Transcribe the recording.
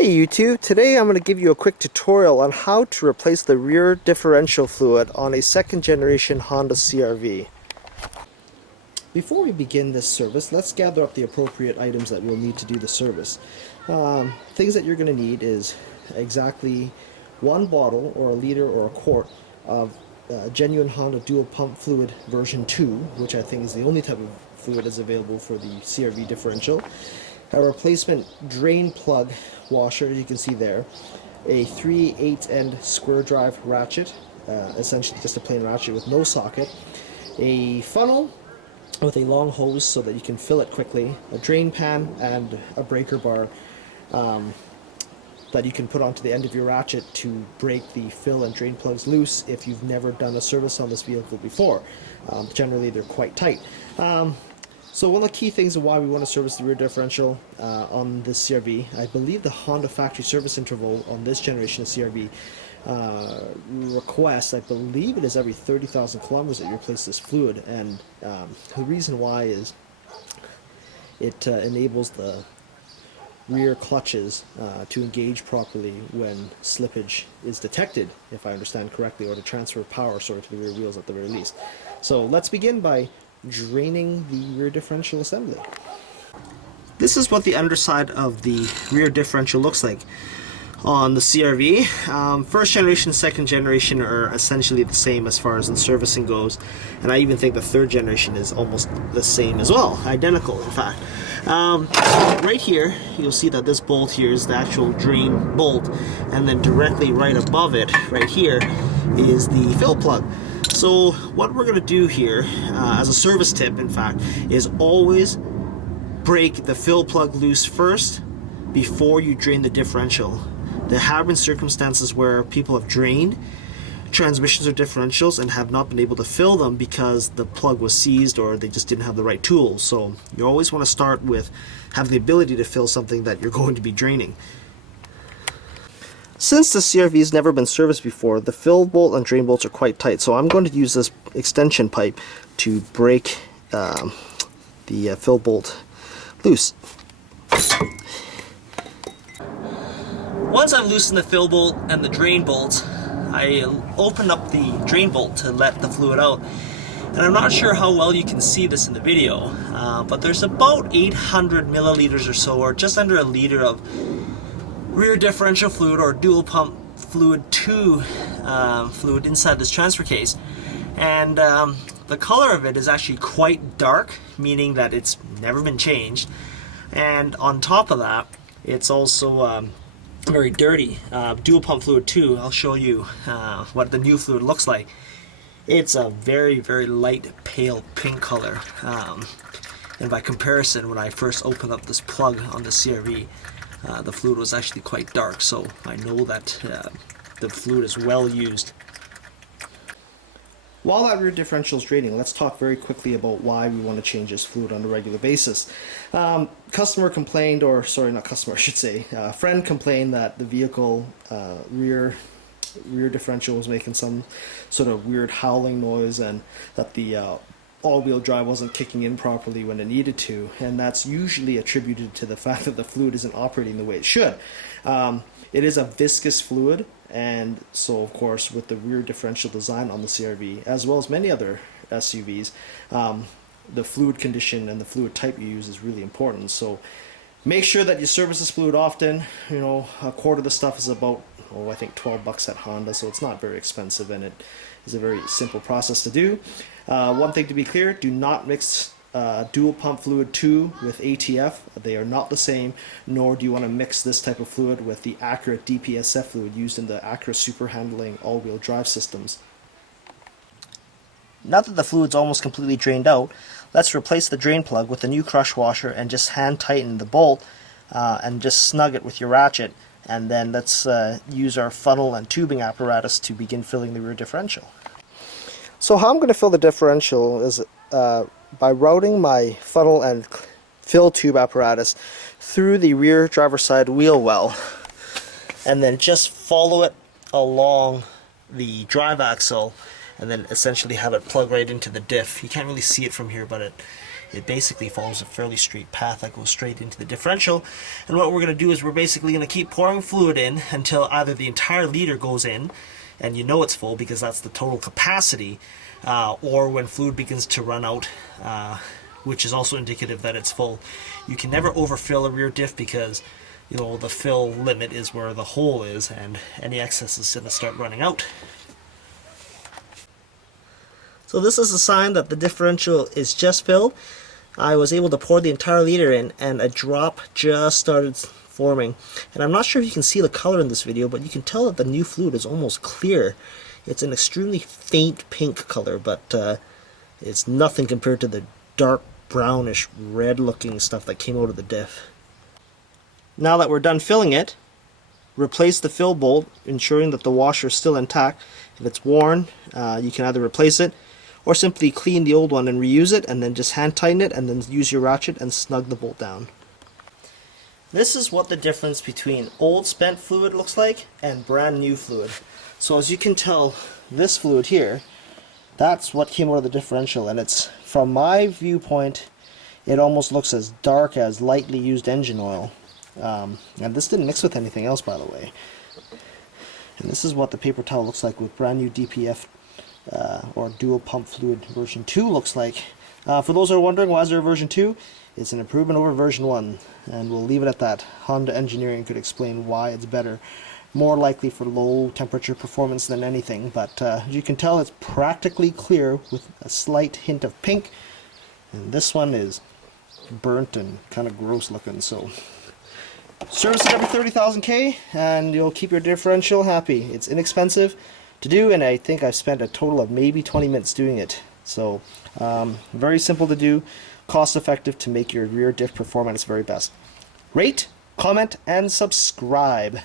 Hey YouTube, today I'm going to give you a quick tutorial on how to replace the rear differential fluid on a second generation Honda CRV. Before we begin this service, let's gather up the appropriate items that we'll need to do the service. Things that you're going to need is exactly one bottle or a liter or a quart of genuine Honda dual pump fluid version 2, which I think is the only type of fluid that's available for the CRV differential. A replacement drain plug washer, as you can see there, a 3/8 end square drive ratchet, essentially just a plain ratchet with no socket, a funnel with a long hose so that you can fill it quickly, a drain pan, and a breaker bar that you can put onto the end of your ratchet to break the fill and drain plugs loose if you've never done a service on this vehicle before. Generally they're quite tight. So one of the key things of why we want to service the rear differential on this CRV, I believe the Honda factory service interval on this generation of CRV requests, I believe it is every 30,000 kilometers that you replace this fluid, and the reason why is it enables the rear clutches to engage properly when slippage is detected, if I understand correctly, or to transfer power to the rear wheels at the very least. So let's begin by draining the rear differential assembly. This is what the underside of the rear differential looks like on the CRV. First generation, second generation are essentially the same as far as the servicing goes, and I even think the third generation is almost the same as well, identical in fact. Right here you'll see that this bolt here is the actual drain bolt, and then directly right above it, right here, is the fill plug. So what we're going to do here, as a service tip in fact, is always break the fill plug loose first before you drain the differential. There have been circumstances where people have drained transmissions or differentials and have not been able to fill them because the plug was seized or they just didn't have the right tools. So you always want to start with having the ability to fill something that you're going to be draining. Since the CRV has never been serviced before, the fill bolt and drain bolts are quite tight, so I'm going to use this extension pipe to break the fill bolt loose. Once I've loosened the fill bolt and the drain bolt, I open up the drain bolt to let the fluid out. And I'm not sure how well you can see this in the video, but there's about 800 milliliters or so, or just under a liter of rear differential fluid or dual pump fluid 2 fluid inside this transfer case, and the color of it is actually quite dark, meaning that it's never been changed, and on top of that it's also very dirty. Dual pump fluid 2, I'll show you what the new fluid looks like. It's a very light pale pink color, and by comparison, when I first opened up this plug on the CRV, the fluid was actually quite dark, so I know that the fluid is well used. While that rear differential is draining, let's talk very quickly about why we want to change this fluid on a regular basis. Customer complained, or sorry, not customer, I should say, friend complained that the vehicle rear differential was making some sort of weird howling noise, and that the all-wheel drive wasn't kicking in properly when it needed to, and that's usually attributed to the fact that the fluid isn't operating the way it should. It is a viscous fluid, and so of course with the rear differential design on the CRV, as well as many other SUVs, the fluid condition and the fluid type you use is really important. So make sure that you service this fluid often. You know, a quart of the stuff is about, I think $12 at Honda, so it's not very expensive, and it is a very simple process to do. One thing to be clear, do not mix dual pump fluid 2 with ATF. They are not the same, nor do you want to mix this type of fluid with the accurate DPSF fluid used in the Acura super handling all-wheel drive systems. Now that the fluid's almost completely drained out, let's replace the drain plug with a new crush washer and just hand tighten the bolt and just snug it with your ratchet, and then let's use our funnel and tubing apparatus to begin filling the rear differential. So how I'm going to fill the differential is by routing my funnel and fill tube apparatus through the rear driver's side wheel well, and then just follow it along the drive axle, and then essentially have it plug right into the diff. You can't really see it from here, but it basically follows a fairly straight path that goes straight into the differential. And what we're going to do is we're basically going to keep pouring fluid in until either the entire liter goes in, and you know it's full because that's the total capacity, or when fluid begins to run out, which is also indicative that it's full. You can never overfill a rear diff because, you know, the fill limit is where the hole is, and any excess is going to start running out. So this is a sign that the differential is just filled. I was able to pour the entire liter in, and a drop just started forming. And I'm not sure if you can see the color in this video, but you can tell that the new fluid is almost clear. It's an extremely faint pink color, but it's nothing compared to the dark brownish red looking stuff that came out of the diff. Now that we're done filling it, replace the fill bolt, ensuring that the washer is still intact. If it's worn, you can either replace it or simply clean the old one and reuse it, and then just hand tighten it and then use your ratchet and snug the bolt down. This is what the difference between old spent fluid looks like and brand new fluid. So as you can tell, this fluid here, that's what came out of the differential, and it's, from my viewpoint, it almost looks as dark as lightly used engine oil. And this didn't mix with anything else, by the way. And this is what the paper towel looks like with brand new DPF or dual pump fluid version 2 looks like. For those who are wondering why is there a version 2, it's an improvement over version 1, and we'll leave it at that. Honda engineering could explain why it's better. More likely for low temperature performance than anything, but as you can tell, it's practically clear with a slight hint of pink, and this one is burnt and kind of gross looking. So service it every 30,000 K and you'll keep your differential happy. It's inexpensive to do, and I think I've spent a total of maybe 20 minutes doing it. So very simple to do, cost effective to make your rear diff perform at its very best. Rate, comment, and subscribe.